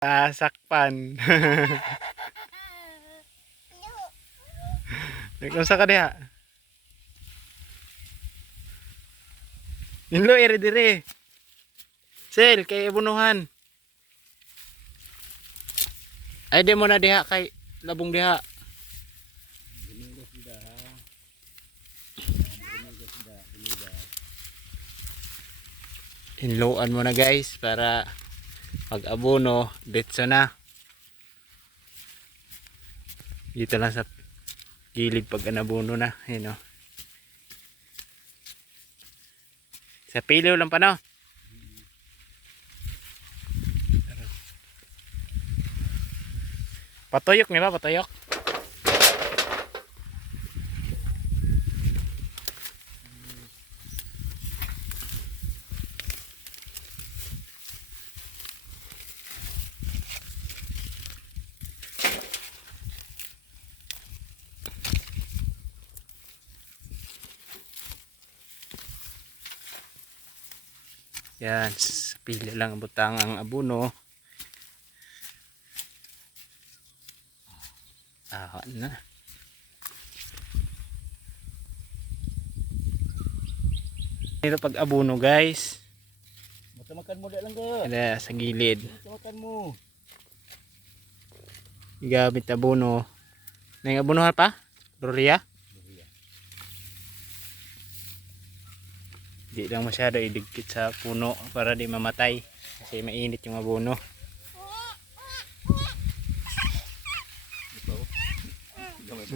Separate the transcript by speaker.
Speaker 1: Sasakpan. Nagkunsa ka diha? Ninlo ere dire. Sel kay ibunuhan. Ay di mo na diha kay labong diha. Hinluan mo na guys para pag abono detso na. Dito lang sa gilid pag anabono na. Ayun o. Sa pilaw lang pa no? Patuyok niya ba? Patuyok? Yan, sa pila lang ang butang ang abono. Ah, na. Ito pag abono guys.
Speaker 2: Matamakan mo lang ka.
Speaker 1: Ada sa gilid.
Speaker 2: Matamakan mo.
Speaker 1: Gamit abono. Nang abonohan pa? Roria? Di lang masyado idigkit sa puno para di mamatay. Kasi mainit yung abono.
Speaker 2: Gamay